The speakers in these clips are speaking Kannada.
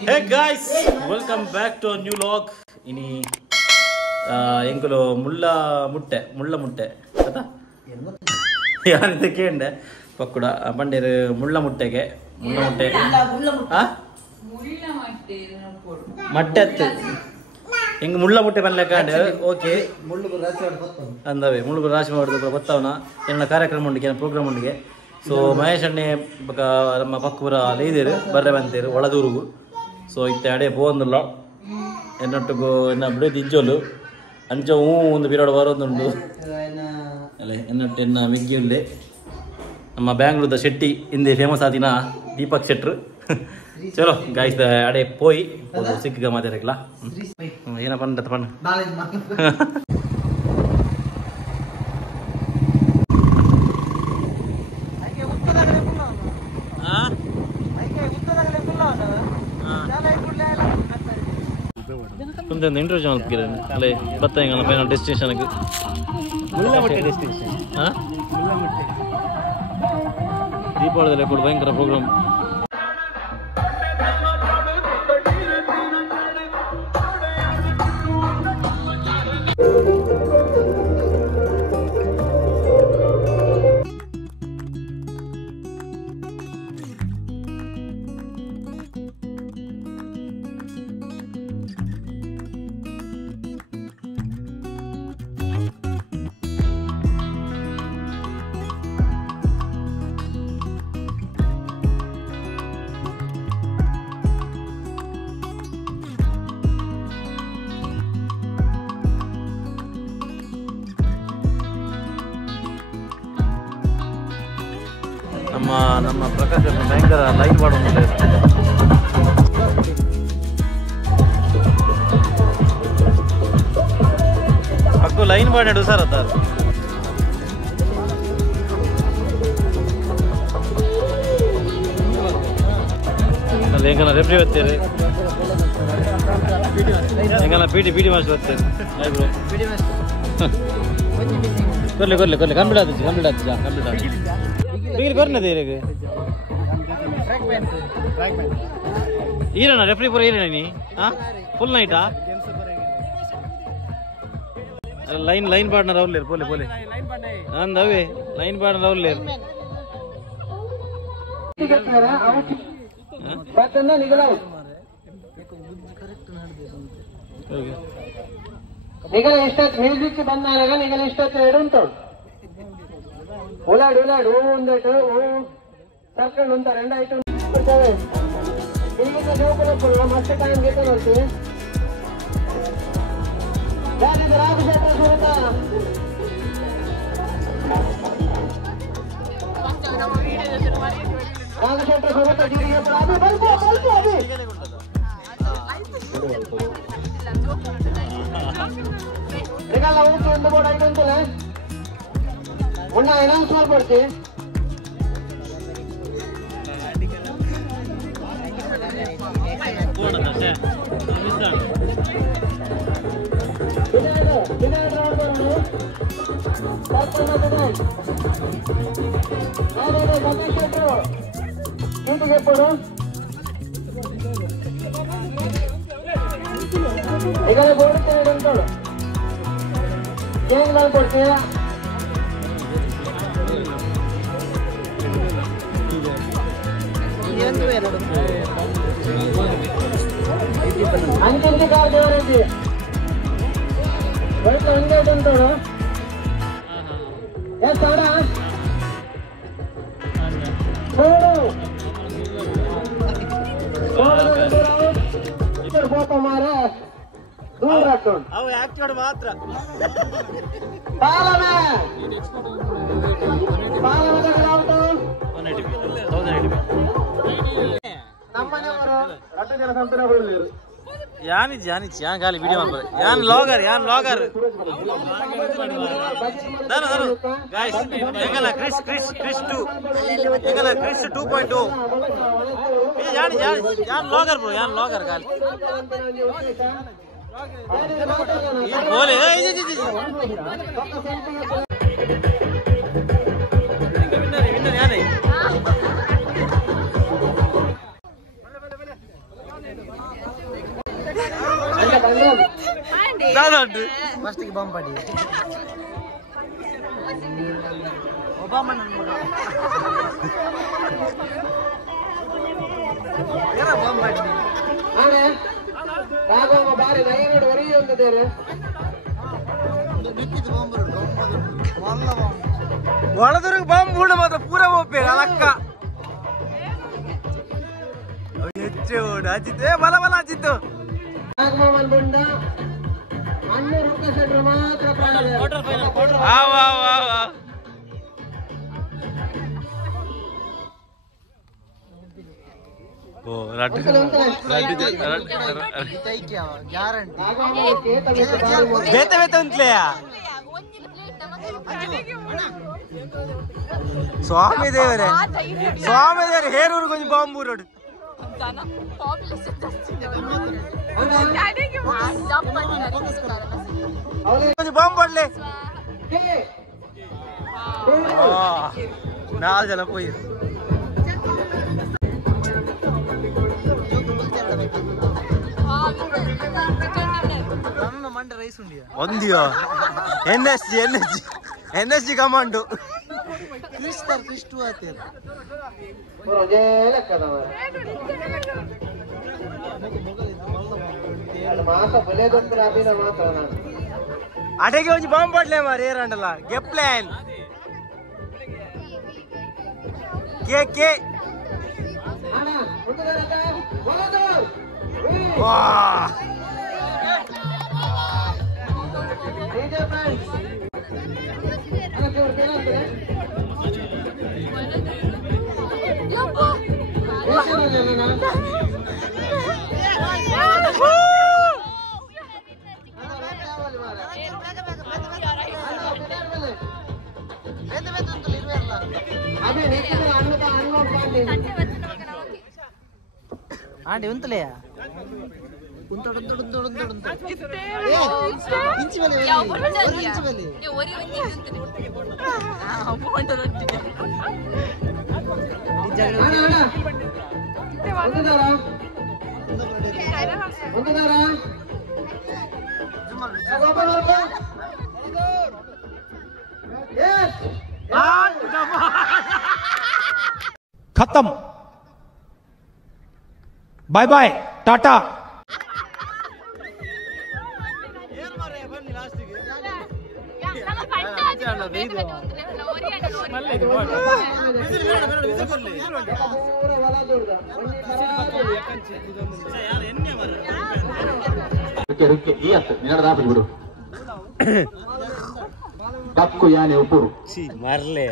Hey guys, welcome back to a new vlog. Ini engalo mulla mutte kata yaar idake ende pakkuda bandere mulla muttege mulla mutte ha mulla mutte enga mulla mutte banlekande okay mullu rashi gottavna andave mullu rashi madadu gottavna enna ಕಾರ್ಯಕ್ರಮ ಉಂಡಿಗೆ ಪ್ರೋಗ್ರಾಮ್ ಉಂಡಿಗೆ ಸೊ ಮಹೇಶ್ ಅಣ್ಣೆ ನಮ್ಮ ಪಕ್ಕೂರ ಲೈದೇರು ಬರ್ರೆ ಬಂತೇರು ಒಳದೂರುಗು ಸೊ ಇತ್ತ ಅಡೆ ಪೋಂದಿಲ್ಲ ಎನ್ನೊಟ್ಟಿಗೂ ಎನ್ನ ಬಿಡೋದು ಇಜ್ಜೋಲು ಅಂಚ ಒಂದು ಪೀರಿಯಡ್ ಬರೋದುಂಡು ಅಲ್ಲ ಎನ್ನೊಟ್ಟು ಎನ್ನ ಮಿಗ್ಗಿಯುಲ್ಲೆ ನಮ್ಮ ಬ್ಯಾಂಗ್ಳೂರ್ದ ಶೆಟ್ಟಿ ಹಿಂದೆ ಫೇಮಸ್ ಆದಿನ ದೀಪಕ್ ಶೆಟ್ರು ಚಲೋ ಗಾಯ್ಸ್ ಅಡೆ ಪೋಯಿ ಸಿಕ್ಕ ಮಾತಾಡಕ್ಲ ಏನಪ್ಪ ಅಂತ ಪಣ್ಣ కొంచెం ఇంట్రో ఛానల్ అలే బత్తాయి కదా పైన డెస్టినేషన్కి దీపావళి ఇప్పుడు భయంకర ప్రోగ్రామ్ ನಮ್ಮ ಪ್ರಕಾಶ್ ಭಯಂಕರ ಲೈನ್ ಮಾಡೋದು ಅಕ್ಕು ಲೈನ್ ಮಾಡಿಡು ಸರ್ ಅದ ಅಲ್ಲಿ ಹೆಂಗನ ರೆಫ್ರಿ ಬರ್ತೀರಿ ಹೆಂಗನ ಪಿ ಟಿ ಮಾಸ್ಟರ್ ಬರ್ತೀರಿ ಕೊರ್ಲಿ ಕಂಪ್ಲೀಟ್ ಆದ बिगिर करने दे रे रेफ्री पूरा नी फुल नाइट लाइन पार्टनर अवलेर पोले अंदवे लाइन पार्टनर अवलेर निगल म्यूजिक बंदाग निगल इष्टु उलाड उंदटू सर्कल उंट रेंड मस्त टाइम गीता राघुशेट्टर सुरता जीरी निगल बोर्ड आई उन्ना अनाउंस ಮಾಡ್ಬಿಡ್ತಿ ಈಗ ಬೋರ್ಡ್ ತೆಗೆದು ಉಂಟು ಏನು ಮಾಡ್ಕೊಡ್ತೀಯ अंकल कार देवरेजी बड़ी अंगेट उंटाడు ए साड़ा इधर फोटो मारे दूर रखो अब एक्टिव मात्र पाला में ನಮ್ಮನೆಯವರು 2 ಜನ ಸಂತನಗೊಳ್ಳಿರು ಯಾನಿಜ್ ಯಾನ್ ಗಾಲಿ ವಿಡಿಯೋ ಮಾಡ್ಬಾರ ಯಾನ್ ಲಾಗರ್ ದಾನ ಗೈಸ್ ಎಂಗಲ ಕ್ರಿಸ್ 2 ಎಂಗಲ ಕ್ರಿಸ್ 2.2 ಯಾನ್ ಲಾಗರ್ ಬ್ರೋ ಯಾನ್ ಲಾಗರ್ ಗಾಲಿ बोले विनर यार ಫಸ್ಟ್ ಗೆ ಬಾಂಬ್ ಪಾಡಿ ಒಬಾಮ ನನ್ನ ಮಗ ಯಾರ ಬಾಂಬ್ ಪಾಡಿ ಆನೆ ರಾಘವ ಬಾರಿ ನೈನೋಡು ಒರಿಯುಂದಿದ್ದಾರೆ ನಿಕ್ಕಿದ ಬಾಂಬ್ ಬರೋದು ಮಲ್ಲ ಬಾಂಬ್ ಒಳದುರ್ಗ ಬಾಂಬ್ ಬೂಡ ಮಾತ್ರ ಪೂರ ಹೋಗ್ಬೇಕು ಅಲಕ್ಕ ಹೆಚ್ಚು ಅಜಿತ್ ಬಲ ಅಜಿತ್ತು ರಾಘವನ್ ಬಂದ ಅಣ್ಣೂರು ರೂಪಾಯಿ ಮಾತ್ರ ಕ್ವಾರ್ಟರ್ ಫೈನಲ್ ಓ ರಡ್ಡು ಗ್ಯಾರಂಟಿ ಬೇತೆ ಉಂಟ್ಲೇ ಸ್ವಾಮಿ ದೇವರೇ ಹೇರೂರು ಕೊಂಚ ಬಾಂಬು ರೋಡ್ ಕೊಂಚ ಬಾಂಬ್ ಪಡ್ಲೆ 4 ಜನ ಪೋಯಿ ಮಂಡ ರೈಸ್ ಉಂಡಿಯಾ ಒಂದಿಯೋ NSG ಕಮಾಂಡು ಕ್ರಿಸ್ಟು ಆತೀರ ಅಡೆಗೆ ಒಂಜಿ ಬಾಂಬ್ ಪಡ್ಲೆ ಮಾರ ಏರಂಡಲ್ಲ ಗೆಪ್ಲಾನ್ ಕೆ ವಾ ఆంటీ ఉంతలేయా ఇంచి వెళ్ళి खत्म बाय बाय टाटा ಬಿಡು ಕಕ್ಕು ಯಾನೆ ಉಪುರು ಮರ್ಲೆ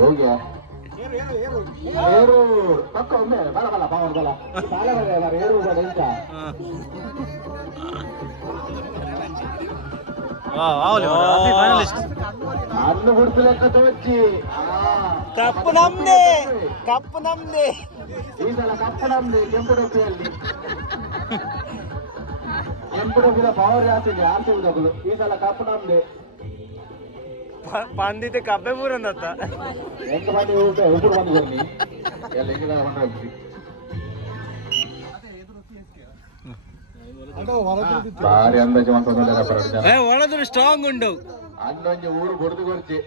ಹೋಗ್ಯಾ ಏರು ಪಕ್ಕ ಒಮ್ಮೆ ಬಲ ಪಾವನ್ ಬಲ ಏರು ಎಂತ ಅನ್ನು ಬಿಡ್ತು ಲೆಕ್ಕ ತೋಚಿ ಕಪ್ಪು ನಮ್ದೆ ಈ ಸಲ ಕಪ್ಪು ನಮ್ದೆ ಕೆಂಪು ಡೊಪ್ಪಿಯಲ್ಲಿ ಕೆಂಪು ಡೊಪ್ಪಿನ ಪವರ್ ಜಾಸ್ತಿ ಆರ್ಸುವುದಾಗಲು ಈ ಸಲ ಕಪ್ಪು ನಮ್ದೆ ಪಂದಿತೆ ಕಬ್ಬೆ ಬೂರಂದತ್ತ ಎಂಟು ಮಂದಿ ಉಪುರು ಬಂದು ಬನ್ನಿ ಎಲ್ಲ ಹಿಂಗಿನ ಬಂದು ಭಾರಿ ಅಂದಾಜು ಒಳದ್ರು ಸ್ಟ್ರಾಂಗ್ ಉಂಡು ಅಲ್ಲೊಂದು ಊರು ಬಡ್ದು ಕೊರ್ಚಿ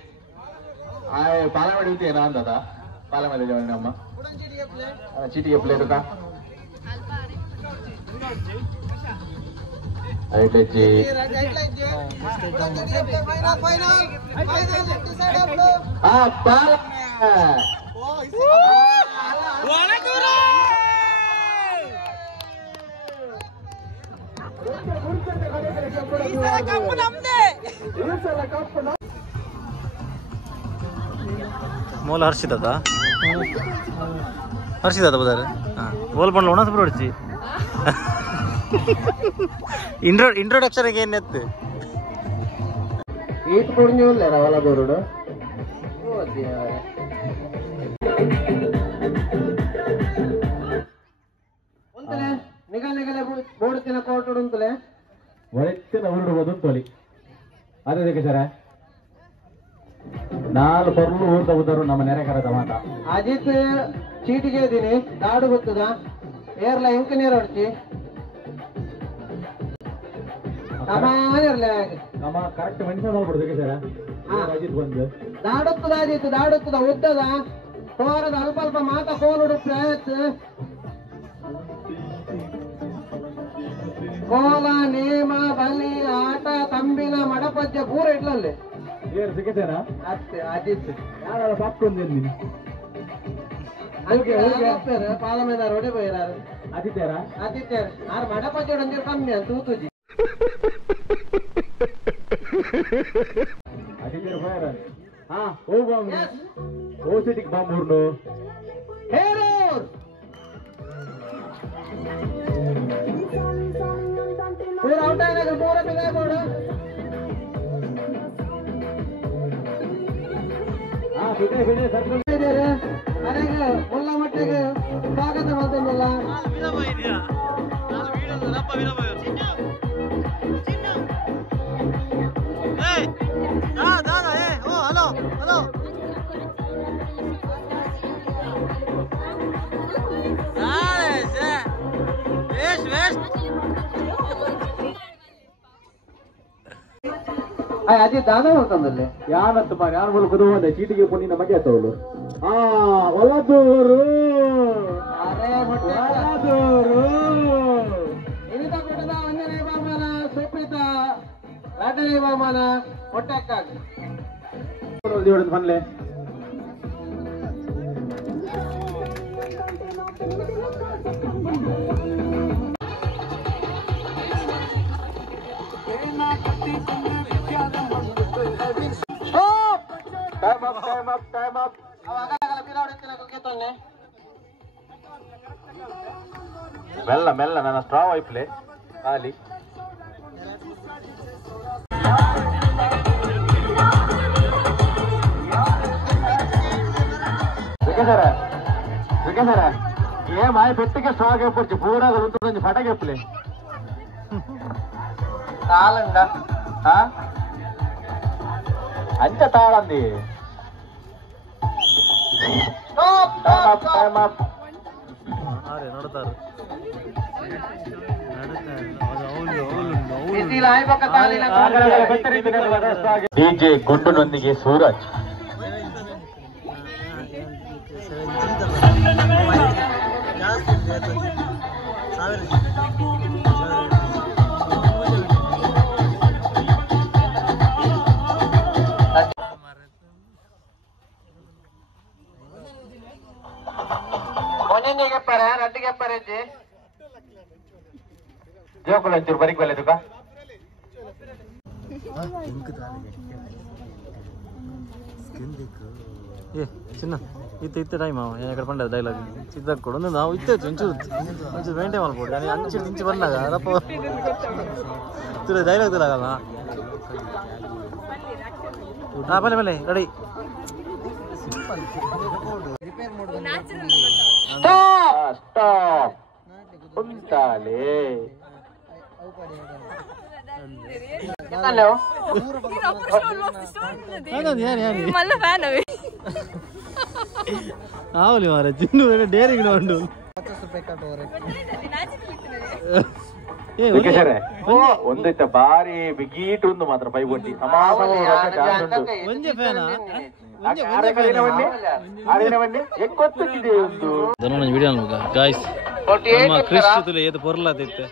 ಪಾಲಮಡಿ ಇದ್ದೇನಾ ಅಂದದ ಪಾಲಮಡಿ ನಮ್ಮ ಚೀಟಿಗೆ ಪ್ಲೇಟ್ ಐಟೆಚ್ಚಿ ಪಾಲ ಮೂಲ ಹರ್ಷಿದ ಹರ್ಷಿದಾದ ಬದಾರ ಹಾಂ ಬೋಲ್ ಪಂಡ್ಲ ಒಣ ಸುಬ್ರು ಹೊಡ್ಚಿ ಇಂಟ್ರೊಡಕ್ಷನ್ಗೆ ಏನು ಎತ್ತು ಈಟ್ ಕೊಡ್ನಿಲ್ಲ ರವಲ ಬೋರುಡು ಉಂತಲೆ ನಿಗಲೆ ಬೋಡ್ತಿನ ಕೋಟುಡು ಉಂತಲೆ ಒಳತ್ತಿನ ಉರುಡು ತೊಲಿ ಅದೇ ಸರ 4 ಪರ್ಲು ಊರ್ದ ಉದರು ನಮ್ಮ ನೆರೆಕರದ ಮಾತ ಅಜಿತ್ ಚೀಟಿಗೆ ಇದೀನಿ ದಾಡು ಗೊತ್ತದ ಏರ್ಲ ಎಂಕ ನೀರು ಹೊಡ್ಚಿ ನಮ್ಮ ಕರೆಕ್ಟ್ ಮನುಷ್ಯ ನೋಡ್ಬಿಡ್ಬೇಕು ಸರ ಅಜಿತ್ ಬಂದು ದಾಡುತ್ತದ ಉದ್ದದ ತೋರದ ಅಲ್ಪ ಮಾತ ಕೋಲು ಕೋಲ ನೇಮ ಬಲಿ ಆಟ ತಂಬಿನ ಮಡಪಜ್ಜೆ ಪೂರ ಇಟ್ಲಲ್ಲಿ ಏರ್ ಸಿಕ್ಕಿದ್ದೇನಾ ಅಷ್ಟೇ ಅಜಿತ್ ಯಾರು ಪಾಕೊಂಡಿ ಪಾಲ ಮೇಲೆ ರೋಡೆ ಬೈರಾರು ಆದಿತ್ಯಾರ ಆರು ಮಡಪಜ್ಜೆ ಒಂದಿರು ಕಮ್ಮಿ ಅಂತ ತೂತುಜಿ ಆದಿತ್ಯರ ಫೈರ್ ಹಾ ಹೋಗ್ಬಾ ಓ ಸಿಟಿಗೆ ಬಾ ಮೂರ್ನು ಹೇರೋರ್ ಪೂರ ಔಟ್ ಆಗ ಪೂರ ಬಿಗ ಬೋರ್ಡ್ ಹಾ ಬಿಡೆ ಸರ್ಕಲ್ ಇದ್ದಾರೆ ಅರೆಗೆ ಮುಲ್ಲ ಮಟ್ಟಿಗೆ ಸ್ವಾಗತ ಮಾಡ್ತಂದಲ್ಲ ಅಜಿತ್ ದಾದ ಹೋಗ್ತಂದಲ್ಲಿ ಯಾನತ್ತು ಮಾರಿ ಯಾರು ಮೂಲಕ ಹೋದೆ ಚೀಟಿಗೆ ಪುಣ್ಣಿನ ಬಗ್ಗೆ ಆತವಳು ಒಲದೂರು ಇನಿತ ಕೊಟ್ಟದ ಒಂದನೇ ಬಹುಮಾನ ಸುಪ್ರೀತ 2ನೇ ಬಹುಮಾನ ಹೊಟ್ಟೆಕ್ಕಾಗಿ ಬಂದ್ಲೆ ಟೈಮ್ ಅಪ್ ಮೆಲ್ಲ ನನ್ನ ಸ್ಟ್ರಾ ವೈಪ್ಲೆ ಖಾಲಿ ಸರ ఏ మాయ పెట్టికే స్ట్రాగ్ అయిపోవచ్చు పూరా ఉంటుంది ఫటకెప్పలే తాళండ అంతే తాళంది ನೋಡ್ತಾರೆ ಡಿಜೆ ಗುಂಡುನೊಂದಿಗೆ ಸೂರಜ್ ಜೋಕುಲು ಒಂಚೂರು ಬರಿಕ್ ಬಲ್ಲೆ ತುಕ ಏ ಚಿನ್ನ ಇತ್ತೆ ಟೈಮ್ ಏನು ಕಡೆ ಪಂಡ ಡೈಲಾಗ್ ಚಿಕ್ಕ ಕೊಡು ನಾವು ಇತ್ತೆ ಒಂಚೂರು ಮೇಂಟೈನ್ ಮಾಡ್ಬೋದು ನಾನು ಅಂಚು ಇಂಚು ಬಂದಾಗ ಅದಪ್ಪ ಡೈಲಾಗ್ ತಿರಾಗಲ್ಲ ಹಾಂ ಬಲೆ ಬಲೆ ರೆಡಿ ಸ್ಟಾಪ್ ಉಂಟಾಲೆ ఆవులి మారా చిన్ను డేరింగ్ ఉండు ಒಂದೈತೆ ಬಾರಿ ಬಿಗೀಟ್ ಒಂದು ಮಾತ್ರ ಪೈಬೊಟ್ಟಿ క్రిష్ ఏదో పొరలాదైతే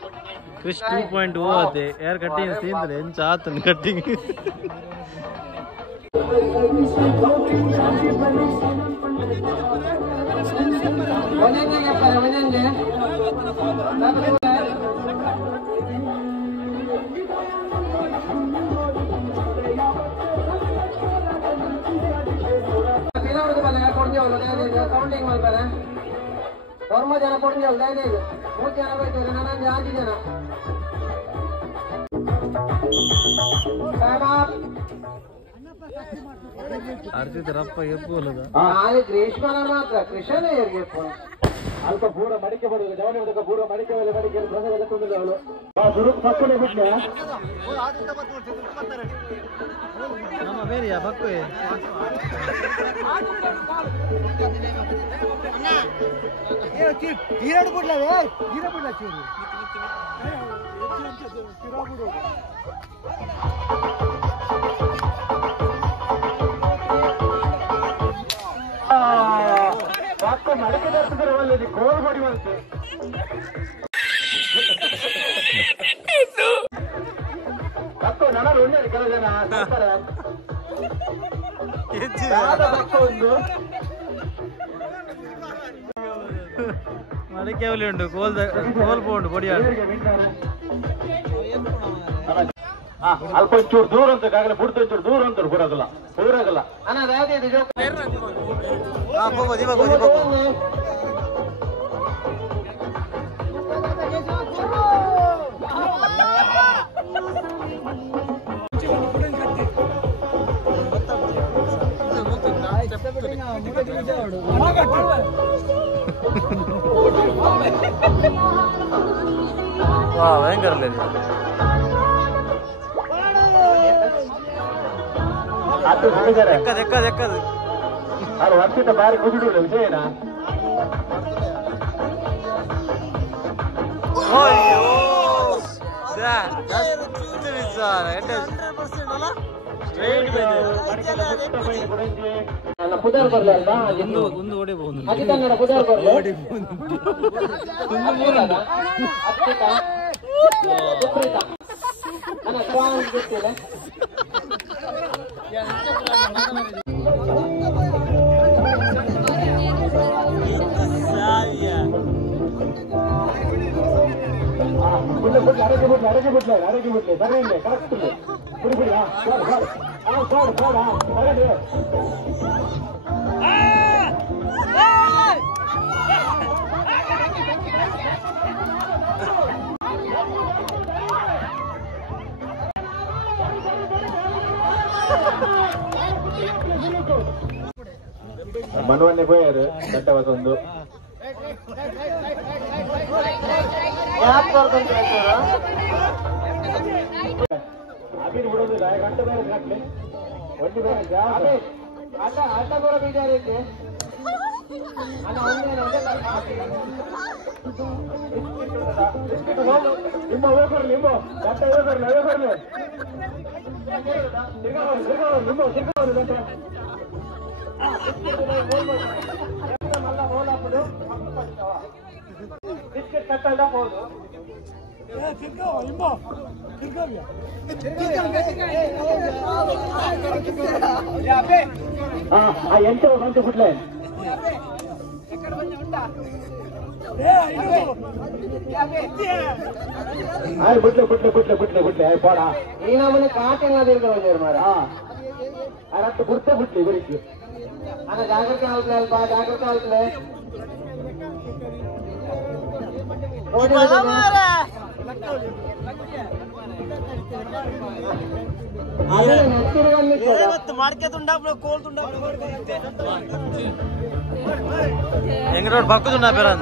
క్రిష్ 2.0 అదే యార్ కట్టింగ్ సీన్ ఎంచ ఆతన్ కట్టింగ్ ಕೌಂಟಿಂಗ್ ಮಾಡ್ತಾರೆ 3 ಜನ ಕೊಡ್ಲಿ 3 ಜನ ಬೈತಾರೆ ನಾನು 5 ಜನ ಅರ್ಜಿತರಪ್ಪ ಎಪ್ಪುಲದ ಗ್ರೀಷ್ಮನ ಮಾತ್ರ ಕೃಷ್ಣನೇ ಅಲ್ಪ ಪೂರ ಮಡಿಕೆ ಬರುದು ಜವನಿ ಬದುಕ ಪೂರ ಮಡಿಕೆ ಮೇಲೆ ಮಡಿಕೆ ಪ್ರಸಂಗ ತುಂಬಿದ ಅವಳು ಸುರುಕ್ ಪಕ್ಕನೆ ಬಿಟ್ಟೆ ನಮ್ಮ ಬೇರೆಯಾ ಬಕ್ಕು ತೀರಾಡು ಬಿಡ್ಲವೇ ತೀರ ಬಿಡ್ಲ ಚೂರು ಪಕ್ಕ ಮಡಿಕೆ ತರ್ತಿದ್ರೆ ಒಳ್ಳೆದು ಕೋಲ್ ಹೊಡಿವಂತೆ ಪಕ್ಕ ನನಗೆ ಒಳ್ಳೆ ಕೆಲವು ಜನ ಬರ್ತಾರೆ ಒಂದು ಮಡಿಕೆ ಹುಲಿ ಉಂಟು ಕೋಲ್ ಪೋಂಡು ಬಡಿಯಾಡು ಅಲ್ಪ ಒಂಚೂರು ದೂರ ಅಂತ ಆಗಲೇ ಬಿಡ್ತು ಒಂಚೂರು ದೂರ ಅಂತ ಬಿಡೋದಿಲ್ಲ ಊರಾಗಲ್ಲ ಅಣ್ಣ ಭಯಂಕರ ಎಕ್ಕದು ಅದು ವರ್ಷದ ಬಾರಿ ಕುದಿಡುಲ್ಲ ವಿಜಯನ ಪುದಾರ್ ಬರ್ಲಿ ಅಲ್ವಾ ಒಂದು ಹೊಡಿಬಹುದು ಅತಿ ಕನ್ನಡ ಪುದಾರ್ ಬರ್ಲಿ ಅಣ್ಣ ಸ್ವಾಮಿ ಗೊತ್ತಿಲ್ಲ ಅಡಗಿ ಬಿಡ್ಲೆ ಸರಿ ಕರೆಕ್ಟ್ ಬಿಡಿ ಮನವನ್ನೇ ಹೋಯಾರು ದಟ್ಟವಾದೊಂದು ಅಭಿನ್ ಬಿಡೋದಿಲ್ಲ ಗಂಟೆ ಬೇರೆ ಹಾಕ್ಲಿ ಒಂದು ಬೇರೆ ಜಾಗ ಆಟ ಬರೋ ಬೀಜಾರ ಐತೆ ನಿಮ್ಮ ಹೋಗ್ಬರ್ಲಿ ನಿಮ್ಮ ಗಂಟೆ ಹೋಗ್ಬರ್ಲಿ ನಿಮ್ಮ ಗಂಟೆ ಬಿಸ್ಕೆಟ್ ಕಟ್ಟಲ್ಲ ಹೋದು ಎಂಟು ಗಂಟೆ ಬಿಡ್ಲೆ ಬಿಟ್ಲೆ ಪಾಡ ಈ ನಮ್ಮನೆ ಕಾಟೇನಾದ್ರು ಮಾರ ಅರತ್ತು ಗುರ್ತೆ ಬಿಟ್ಲಿ ಬರೀತಿ ಅಣ್ಣ ಜಾಗ್ರತೆ ಆಗ್ತಲೆ ಅಲ್ಪ ಜಾಗ್ರತೆ ಆಗ್ತಲೆ ಮಾಡ್ಕೆ ತುಂಡಾಪ್ಲ ಕೋಲ್ ತುಂಡಾಪ್ಲ ಹೆಂಗ್ ರೋಡ್ ಬಕ್ಕುದುಂಡ ಬೇರೆ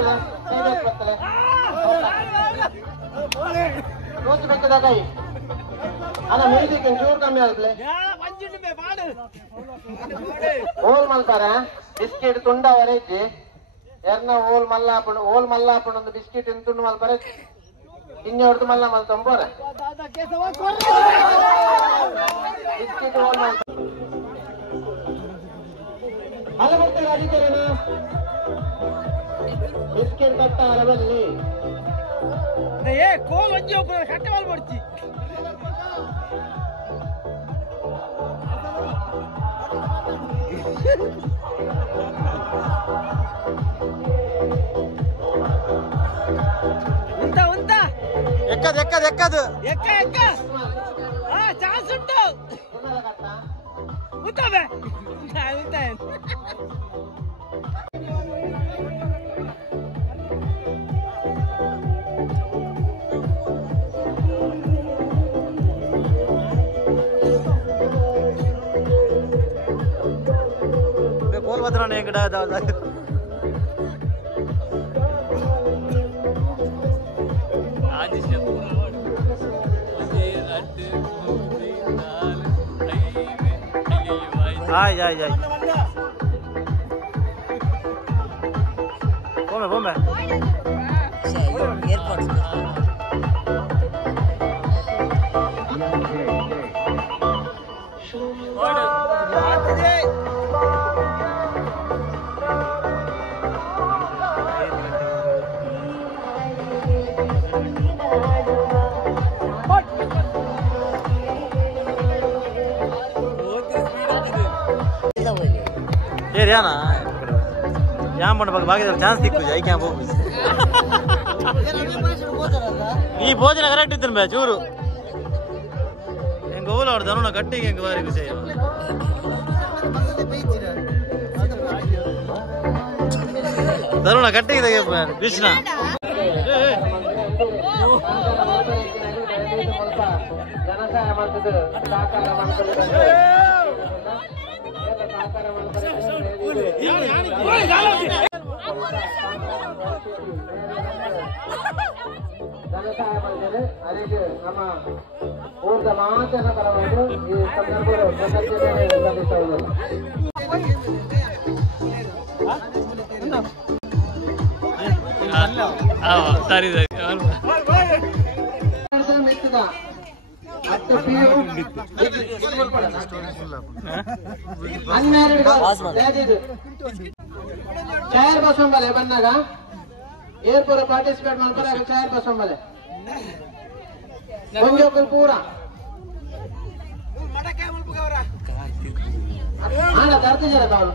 ಕೈ ಅಣ್ಣ ಮ್ಯೂಸಿಕ್ ಚೂರು ಕಮ್ಮಿ ಆಗ್ತಲೆ ಓಲ್ ಮಲ್ತಾರ ಬಿಸ್ಕೆಟ್ ತುಂಡ ವರೈತಿ ಎರ್ನ ಓಲ್ ಮಲ್ಲಾಪುಂಡು ಒಂದು ಬಿಸ್ಕೆಟ್ ಇನ್ ತುಂಡು ಮಲ್ಪರೆ ಇನ್ನೆ ಹೊಡೆದು ಮಲ್ಲ ಮಲ್ತಂಬೋರ ಬಿಸ್ಕೆಟ್ ಓಲ್ ಮಲ್ ಅಲ್ಲ ಬರ್ತಾರೆ ಅಧಿಕಾರನ ಬಿಸ್ಕೆಟ್ ಕಟ್ಟ ಅರಬಲ್ಲಿ ಕೋಲ್ ಒಂಜಿ ಒಬ್ಬ ಕಟ್ಟೆ ಮಾಲ್ ಮಾಡ್ತಿ ಎಕ್ಕದು ಚಾನ್ಸ್ ಉಂಟು बोल बदरा नहीं कटा दादा आज आय जाय बोमे बोमे ಏರಿಯಾನಾ ಯಾಮ್ ಮಾಡ್ಬೇಕು ಭಾಗ್ಯದಲ್ಲಿ ಚಾನ್ಸ್ ಸಿಕ್ಕು ಜೈ ಕ್ಯಾಂಪ್ ಹೋಗಿ ಈ ಭೋಜನ ಕರೆಕ್ಟ್ ಇತ್ತು ಬೇ ಚೂರು ಹೆಂಗ ಹೋಗ್ಲ ಅವ್ರು ಧನುನ ಕಟ್ಟಿಗೆ ಹೆಂಗ ಬಾರಿ ವಿಷಯ ಧನುನ ಕಟ್ಟಿಗೆ ತೆಗೆ ಕೃಷ್ಣ ಜನಸಹಾಯ ಮಾಡ್ತದೆ ಸಹಕಾರ ಮಾಡ್ತದೆ ಜನಸಹಾಯ ಮಾಡಿದ್ದೇನೆ ಅದಕ್ಕೆ ನಮ್ಮ ಊರದ ಮಾತನ್ನ ಪರವಾಗಿ ಈ चार बसोंबले बन्नागा एयरपोर्ट पार्टिसिपेट ಮಾಡ್ತಾರೆ चार बसोंबले ಒಂಜೋಕಲ್ ಪೂರ ಆನ ದರ್ತಿ ಜರ ತಾಳು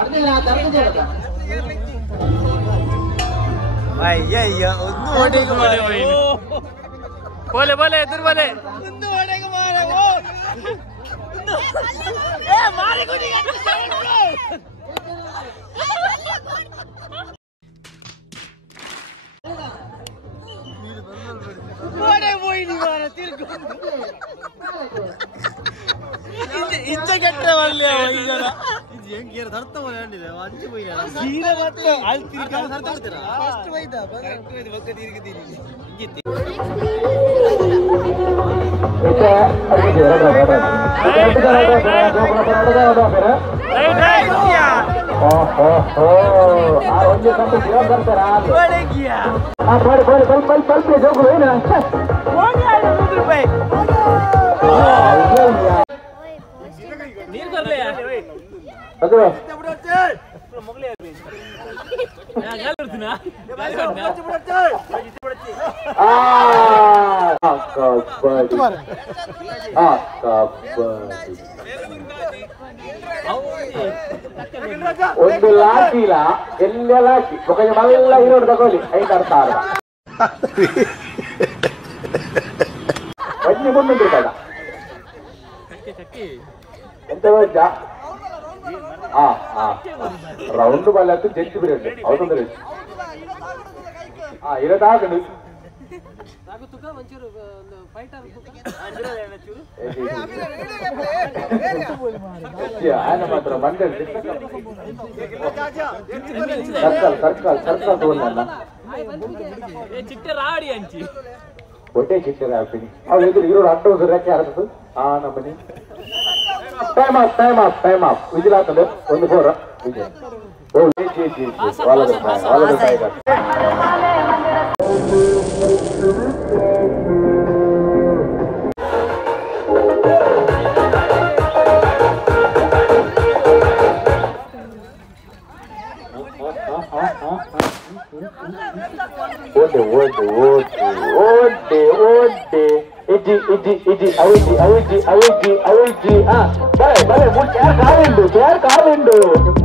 ಅರ್ಜುನ ದರ್ತಿ ಜರ ಅಯ್ಯಯ್ಯ ಒಂದು ಓಡಿಗೆ ಮಾರೆ ಬೋಲೆ ಬೋಲೆ ಎದುರು ಬೋಲೆ ಒಂದು ಓಡಿಗೆ ಮಾರೆ ಓ ಏ ಮಾರಿ ಗುಡಿ ಓಡೆ ಹೋಯಿನಿ ಮಾರ ತಿರ್ಕೊಂಡು ಇಂಚೆ ಕೆಟ್ಟರೆ ಒಳ್ಳೆ ಹೋಗಿದಾರ ಇದು ಹೆಂಗೆ ಏರ್ ದರ್ತ ಮಾಡಿದೆ ಅಂಚೆ ಹೋಯಿಲ್ಲ ಸೀದಾ ಮತ್ತೆ ಅಲ್ಲಿ ತಿರ್ಕೊಂಡು ದರ್ತ ಮಾಡ್ತೀರಾ ಫಸ್ಟ್ ಹೋಯ್ದ ಕರೆಕ್ಟ್ ಹೋಯ್ತು ಬಕ್ಕ ತಿರುಗಿದ್ದೀರಿ ಹಿಂಗಿತ್ತು ನೀರು ಬರ್ಲಿ ಒಂದು ಲಾಕಿಲ ಎಲ್ಲ ಲಾಕಿ కొంచెం మళ్ళా హీరోడు తగోలి అయితే అర్థారు వన్ని ముందు కదా ఎంత వచ్చా రౌండ్ వాళ్ళకి జడ్జి పీరియడ్ అవుతుంది ఇరదాగండి ఆయన మాత్రం మండే ಸರ್ಕಲ್ ತಗೊಂಡ ಚಿಟ್ಟೆ ರಾಡಿ ಹಂಚಿ ಒಟ್ಟೆ ಚಿಟ್ಟೆ ರಾಪಿನಿ ಅವ್ರು ಎದುರು ಇರೋರು ಅಡ್ಡ ರೆಕ್ಕೆ ಹಾರದು ನಮ್ಮನಿ ಟೈಮ್ ಆಫ್ ವಿಜಿಲ್ ಆಗ್ತದೆ ಒಂದು ಬೋರ ವಿಜಿಲ್ ಓ ಜಿ వాళ్ళ Bale, mulher carrendo.